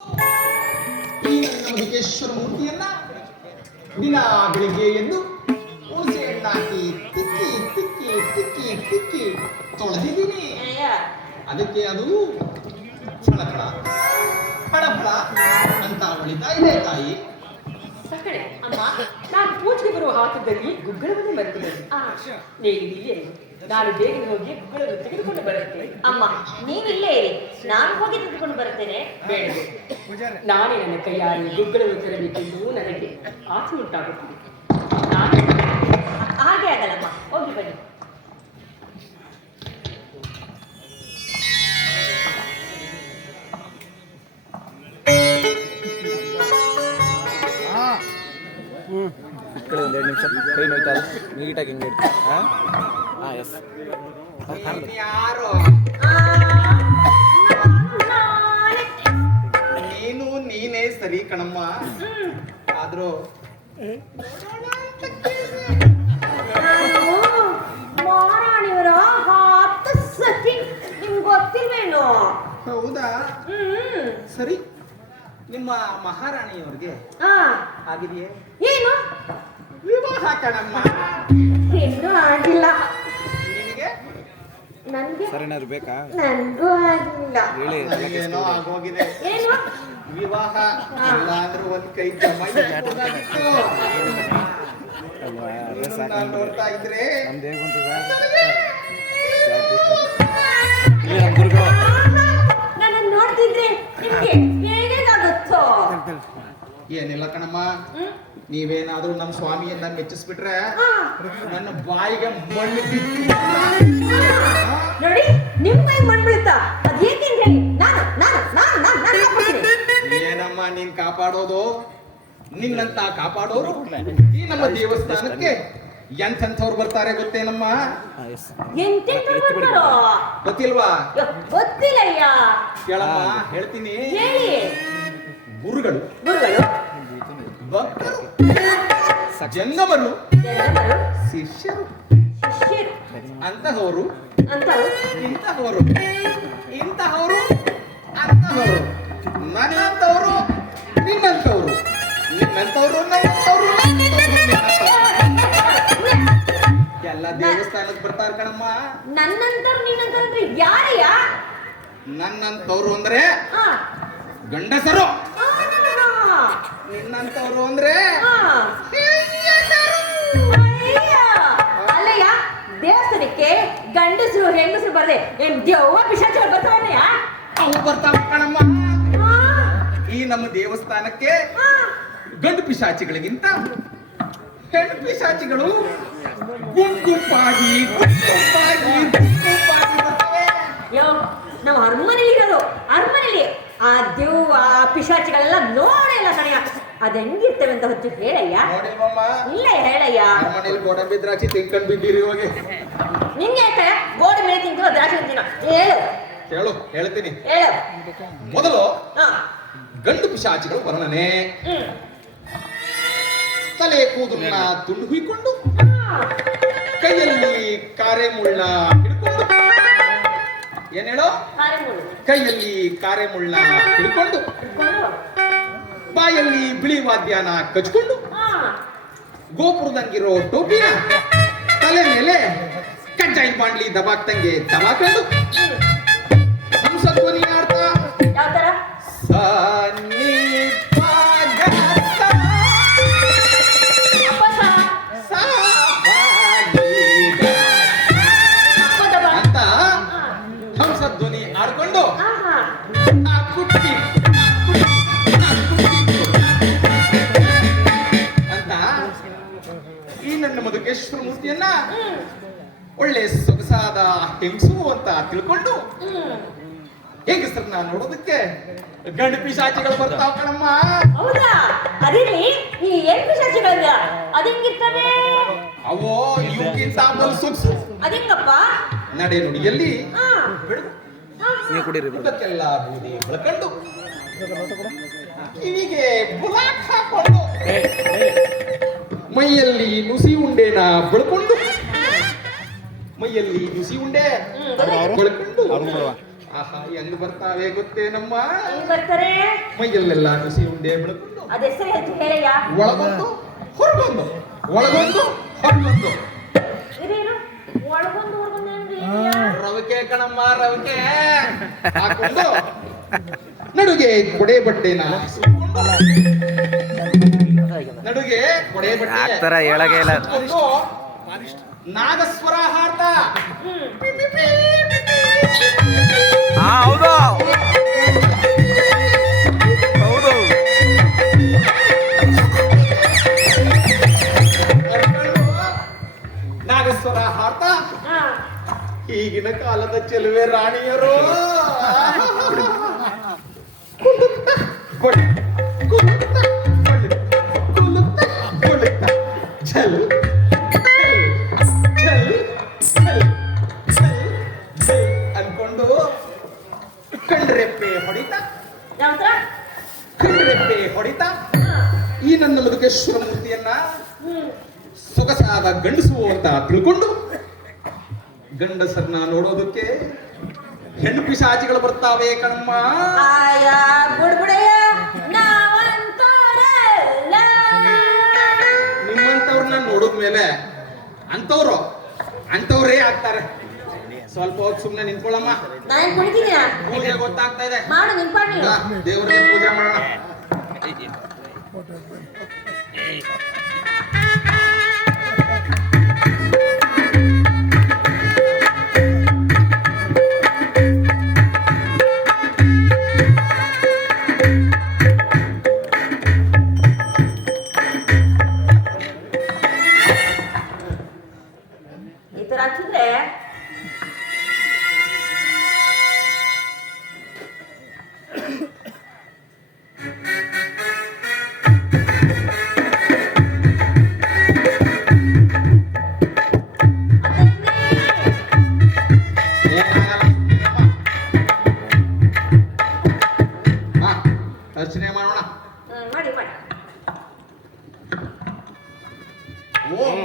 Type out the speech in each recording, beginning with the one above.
ಈ ನನ್ನ ಮಧುಕೇಶ್ವರ ಮೂರ್ತಿಯನ್ನ ದಿನ ಬೆಳಿಗ್ಗೆ ಎದ್ದು ಹುಣಸೆ ಹಣ್ಣಾಕಿ ತಿಕ್ಕಿ ತಿಕ್ಕಿ ತಿಕ್ಕಿ ತಿಕ್ಕಿ ತೊಳೆದಿದ್ದೀನಿ. ಅದಕ್ಕೆ ಅದು ಫಳಫಳ ಫಳಫಳ ಅಂತ ಹೊಳಿತಾ ಇದೆ ತಾಯಿ. ಸಕ್ಕರೆ ಅಮ್ಮ, ನಾನು ಪೂಜೆಗೆ ಬರುವ ಹಾಕದಲ್ಲಿ ಗುಗ್ಗಳವನ್ನೇ ಬರುತ್ತದೆ. ನೀನು ಇಲ್ಲೇ ಇರು. ನಾನು ಬೇಗ ಹೋಗಿ ಗುಗ್ಗಳವನ್ನು ತೆಗೆದುಕೊಂಡು ಬರುತ್ತೇನೆ. ಅಮ್ಮ, ನೀವಿಲ್ಲೇ ಇರಿ, ನಾನು ಹೋಗಿ ತೆಗೆದುಕೊಂಡು ಬರುತ್ತೇನೆ. ಬೇಡ, ನಾನೇ ನನ್ನ ಕೈಯಾರೆ ಗುಗ್ಗಳವನ್ನು ತರಬೇಕೆಂದು ನನಗೆ ಆಸೆ ಉಂಟಾಗುತ್ತದೆ. ನಾನು ಹಾಗೆ ಆಗಲ್ಲಮ್ಮ, ಹೋಗಿ ಬನ್ನಿ. ಒಂದು 2 ನಿಮಿಷ ಕೈ ನೋಯ್ತಾ ನೀಟಾಗಿ ಹಿಂಗೆ ಇಡ್ತೀನಿ. ಎಸ್ ಯಾರು ನೀನು ನೀನೇ ಸರಿ ಕಣಮ್ಮ. ಆದ್ರೂ ಮಹಾರಾಣಿಯವರ ಹತ್ತು ಸತಿ ನಿಮ್ಗೆ ಗೊತ್ತಿಲ್ವೇನು? ಹೌದಾ? ಸರಿ, ನಿಮ್ಮ ಮಹಾರಾಣಿಯವ್ರಿಗೆ ಆಗಿದೆಯೇ? ಏನು ವಿವಾಹ ಕಣಮ್ಮ. ಇನ್ನೂ ಆಗಿಲ್ಲ. ನಿನಗೆ? ನನ್ಗೆ ಸರಿನಾದ್ರು ಬೇಕಾ? ನನ್ಗೂ ಆಗಿಲ್ಲ. ಹೇಳಿ. ನನಗೇನೋ ಆಗೋಗಿದೆ ಏನು ವಿವಾಹ. ಇಲ್ಲ ಅಂದ್ರೆ ಒಂದ್ ಕೈ ಜಮ ನೋಡ್ತಾ ಇದ್ರೆ ನಮ್ದು ಹೇಗೆ ಬಂತು ನಮ್ಮ ದುರ್ಗ ನನ್ನ ನೋಡ್ತಿದ್ರೆ ನಿಮ್ಗೆ ಹೇಗಾಗುತ್ತೋ? ಏನಿಲ್ಲ ಕಣಮ್ಮ, ನೀವೇನಾದ್ರೂ ನಮ್ಮ ಸ್ವಾಮಿಯನ್ನ ಮೆಚ್ಚಿಸ್ಬಿಟ್ರೆ ನನ್ನ ಬಾಯಿಗೆ ಮಣ್ಣು ಬಿಟ್ಟು ನೋಡಿ, ನಿಮ್ ಕೈ ಮಣ್ಬೀಳುತ್ತಾ? ಅದ್ ಏಕೆ ಅಂತ ಹೇಳಿ ನಾನು ನಾನು ನಾನು ನಾನು ನಾನು ಕಾಪಾಡ್ತೀನಿ. ಏನಮ್ಮ ನೀನ್ ಕಾಪಾಡೋದು? ನಿನ್ನಂತ ಕಾಪಾಡೋರು ಈ ನಮ್ಮ ದೇವಸ್ಥಾನಕ್ಕೆ ಎಂಥವ್ರು ಬರ್ತಾರೆ ಗೊತ್ತೇನಮ್ಮ? ಎಂತೆಂತವ್ರು ಬರ್ತಾರೋ? ಗೊತ್ತಿಲ್ವಾ? ಗೊತ್ತಿಲ್ಲಯ್ಯ. ಕೇಳಮ್ಮ, ಹೇಳ್ತೀನಿ. ಹೇಳಿ. ಗುರುಗಳು, ಗುರುಗಳು, ಭಕ್ತರು, ಜಂಗಮರು, ಜನರು, ಶಿಷ್ಯರು, ಶಿಷ್ಯರು ಅಂತಹವರು ಅಂತವರು, ಇಂತಹವರು, ಇಂತಹವರು, ಅಂತಹವರು, ನನ್ನಂತವರು, ನಿನ್ನಂತವರು, ನಿನ್ನಂತವರು, ನನ್ನಂತವರು, ಎಲ್ಲ ದೇವಸ್ಥಾನಕ್ಕೆ ಬರ್ತಾರ ಕಣಮ್ಮ. ನನ್ನಂತವ್ರು ನಿನ್ನಂತವ್ರು ಅಂದ್ರೆ ಯಾರಯ್ಯ? ನನ್ನಂತವ್ರು ಅಂದ್ರೆ ಹಾ ಗಂಡಸರು, ಹಾ ನಿನ್ನಂತವ್ರು ಅಂದ್ರೆ ಹಾ. ಹೆಂಗಸರು. ಅಯ್ಯ, ಅಲ್ಲಯ್ಯ, ದೇವಸ್ಥಾನಕ್ಕೆ ಗಂಡಸರು ಹೆಂಗಸರು ಬರ್ದೆ ಏನ್ ದೆವ್ವ ಪಿಶಾಚಿಗಳು ಬರ್ತಾವಣ್ಣಯ್ಯ? ಅವು ಬರ್ತಾವ ಕಣಮ್ಮ. ಈ ನಮ್ಮ ದೇವಸ್ಥಾನಕ್ಕೆ ಗಂಡು ಪಿಶಾಚಿಗಳಿಗಿಂತ ಹೆಣ್ಣು ಪಿಶಾಚಿಗಳು ಗುಂಪುಂಪಾಗಿ ಗುಂಪುಂಪಾಗಿ ಗುಂಪುಂಪಾಗಿ ಬರ್ತವೆ. ಯೋ, ನಾವು ಅರಮನೆಯಲ್ಲಿ ಇರೋದು. ಅರಮನೆಯಲ್ಲಿ ಆ ದೆವ್ವ ಪಿಶಾಚಿಗಳೆಲ್ಲ ನೋಡಿಲ್ಲ ಕಣಯ್ಯ. ಅದ್ ಹೆಂಗಿರ್ತವೆ ಅಂತ ಹೊತ್ತು ಹೇಳಯ್ಯ. ನೋಡಿಲ್ವಮ್ಮ? ಇಲ್ಲ ಹೇಳಯ್ಯ. ಮನೇಲಿ ಗೋಡಂಬಿ ದ್ರಾಕ್ಷಿ ತಿನ್ಕೊಂಡ್ ಬಿದ್ದೀರಿ ಹೋಗಿ. ನಿಂಗೆ ಯಾಕೆ ಗೋಡೆ ಮೇಲೆ ತಿಂತೀವೋ ದ್ರಾಕ್ಷಿ ತಿಂತೀನೋ? ಹೇಳು ಹೇಳು, ಹೇಳ್ತೀನಿ. ಹೇಳು. ಮೊದಲು ಹಾ. ಗಂಡು ಪಿಶಾಚಿಗಳು ವರ್ಣನೆ. ತಲೆ ಕೂದಲನ್ನ ತುಂಡು ಹುಯ್ಕೊಂಡು ಕೈಯಲ್ಲಿ ಕಾರೆಮುಳ್ಳ ಹಿಡ್ಕೊಂಡು, ಏನ್ ಹೇಳೋ? ಕಾರೆಮುಳ್ಳು ಕೈಯಲ್ಲಿ ಕಾರೆಮುಳ್ಳ ಹಿಡ್ಕೊಂಡು ಬಾಯಲ್ಲಿ ಬಿಳಿ ವಾದ್ಯನ ಕಚ್ಕೊಂಡು ಗೋಪುರದಂಗಿರೋ ಟೋಪಿನ ತಲೆ ಮೇಲೆ ಕಜ್ಜಾಯಿ ಬಾಂಡ್ಲಿ ದಬಾಕ್ತಂಗೆ ದಬಾಕೊಂಡು ಹಂಸಧ್ವನಿ ಆಡ್ತಾ ಯಾವ ತರ? ಸನ್ನಿ ಪಾಗತ ಅಪ್ಪಸ, ಸಾಬಾಗೀಗ ಅಪ್ಪದವ. ಅಂತ ಹಂಸಧ್ವನಿ ಆಡ್ಕೊಂಡು ಆಹಾ. ಆ ಕುಟ್ಟಿ ಅಂತ ಈ ನನ್ನ ಮಧುಕೇಶ್ವರ ಮೂರ್ತಿಯನ್ನ ಒಳ್ಳೆ ಸೊಗಸಾದ ಹೆಂಗಸು ಅಂತ ತಿಳ್ಕೊಂಡು ಹೆಂಗಸರನ್ನ ನೋಡೋದಕ್ಕೆ ಗಂಡು ಪಿಶಾಚಿಗಳು ಬರ್ತಾವ ಕಣಮ್ಮ. ಹೌದಾ? ಅದಿರ್ಲಿ, ಈ ಏನ್ ಪಿಶಾಚಿಗಳಿಂದ ಅದಿಂಗಿರ್ತವೆ? ಅವೋ ಇವಕ್ಕಿಂತ ಮೊದಲು ಸೊಗಸು. ಅದಿಂಗಪ್ಪ? ನಡೆ ನುಡಿಯಲ್ಲಿ ಹಾ. ಬೆಳಗು ನೀವು ಕುಡೀರಿ. ಇದಕ್ಕೆಲ್ಲ ಬೂದಿ ಬೆಳಕಂಡು ಕಿವಿಗೆ ಬುಲಾಕ್ ಹಾಕೊಂಡು ಮೈಯಲ್ಲಿ ನುಸಿ ಉಂಡೆನ ಬೆಳ್ಕೊಂಡು, ಮೈಯಲ್ಲಿ ನುಸಿ ಉಂಡೆ ಬೆಳ್ಕೊಂಡು ಆಹಾ ಹೆಂಗ್ ಬರ್ತಾವೆ ಗೊತ್ತೇನಮ್ಮ? ಹೆಂಗ್ ಬರ್ತಾರೆ? ಮೈಯಲ್ಲೆಲ್ಲ ಬಿಸಿ ಉಂಡೆ ಬೆಳಕೊಂಡು ಅದೆಷ್ಟೇ ಹೆಚ್ಚು ಹೇಳಯ್ಯ. ಒಳಗೊಂದು ಹೊರಗೊಂದು, ಒಳಗೊಂದು ಹೊರಗೊಂದು. ಇದೇನು ಒಳಗೊಂದು ಹೊರಗೊಂದು ಏನ್ರಿ? ರವಿಕೆ ಕಣಮ್ಮ, ರವಿಕೆ ಹಾಕೊಂಡು ನಡುಗೆ ಕೊಡೆ ಬಟ್ಟೆನ ಸುತ್ಕೊಂಡು, ನಡುಗೆ ಕೊಡೆ ಬಟ್ಟೆ ಹಾಕ್ತಾರ ಹೇಳಗೆ ಇಲ್ಲ. ಸುತ್ಕೊಂಡು ನಾಗಸ್ವರ ಹಾಡ್ತಾ ಹೌದು ಹೌದು. ನಾಗಸ್ವರ ಹಾಡ್ತಾ ಹಾ. ಈಗಿನ ಕಾಲದ ಚೆಲುವೆ ರಾಣಿಯರು ಛಲ್ ಅನ್ಕೊಂಡು ಕಣ್ರೆಪ್ಪೆ ಹೊಡಿತಾ, ಯಾವ್ದ್ರ? ಕಣ್ರೆಪ್ಪೆ ಹೊಡಿತಾ ಈ ನನ್ನ ಲೋಕೇಶ್ವರ ಮೂರ್ತಿಯನ್ನ ಸೊಗಸಾದ ಗಂಡಸು ಅಂತ ತಿಳ್ಕೊಂಡು ಗಂಡಸರನ್ನ ನೋಡೋದಕ್ಕೆ ಹೆಣ್ಣು ಪಿಶಾಚಿಗಳು ಬರ್ತಾವೆ ಕಣಮ್ಮ. ಆಯಾ ಬುಡ್ಬುಡೆಯ ನಾವಂತೋರಲ್ಲ. ನಿಮ್ಮಂತವ್ರನ್ನ ನೋಡಿದ್ಮೇಲೆ ಅಂತವ್ರೇ ಆಗ್ತಾರೆ. ಸ್ವಲ್ಪ ಹೊತ್ತು ಸುಮ್ಮನೆ ನಿಂತ್ಕೊಳ್ಳಮ್ಮ, ನಾನ್ ಕುಳಿತೀನಿ. ಪೂಜೆ ಗೊತ್ತಾಗ್ತಾ ಇದೆ. ಮಾಡು ನಿಂತ್ಕೊಂಡು ನೀನು. ದೇವರಿಗೆ ಪೂಜೆ ಮಾಡೋಣ. ಈ ತರ ಹಚ್ಚಿದ್ರೆ ಅರ್ಚನೆ ಮಾಡೋಣ. ಮಾಡಿ ಮಾಡಿ. ಓಂ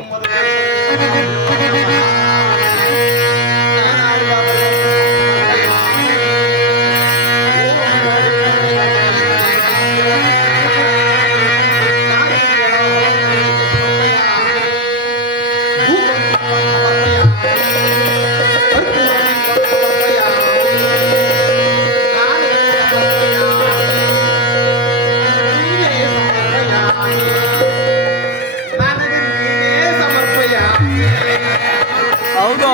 ಹೌದು.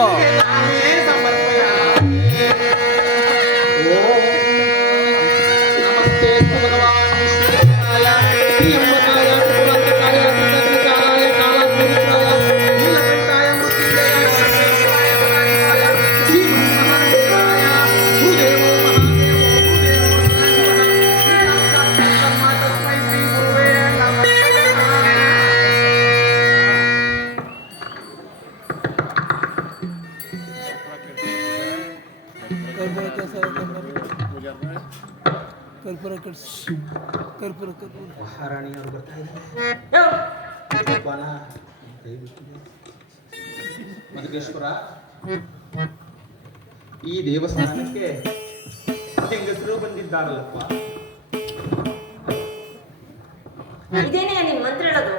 ನಮಸ್ತೆ ಭಗವಾನ್ ವಿಷ್ಣುದೇವಾಯ ಪ್ರಿಯಂಬಕಾಯ ತ್ರಿಪುರಾಂತಕಾಯ ತ್ರಿಕಂಠಕಾಯ ಕಾಲಾಗ್ನಿರುದ್ರಾಯ ನೀಲಕಂಠಾಯ ಮೃತ್ಯುಂಜಯಾಯ ಶಿವಾಯ ವರಾಹಾಯ ಶ್ರೀಮನ್ಮಹಾದೇವಾಯ ಭೂದೇವೋ ಮಹಾದೇವೋ ಭೂದೇವೋ ತಸ್ಮೈ ಶ್ರೀ ಗುರುವೇ ನಮಃ. ಮಹಾರಾಣಿಯವರು ಬರ್ತಾ ಇದ್ದಾರೆ. ಬಾಣ ಕೈ ಬಿಟ್ಟಿದೆ. ಮಧುಕೇಶ್ವರ, ಈ ದೇವಸ್ಥಾನಕ್ಕೆ ಹೆಂಗಸರು ಬಂದಿದ್ದಾರಲ್ಲಪ್ಪ. ಇದೇನೇ ನಿಮ್ ಮಂತ್ರ ಹೇಳೋದು?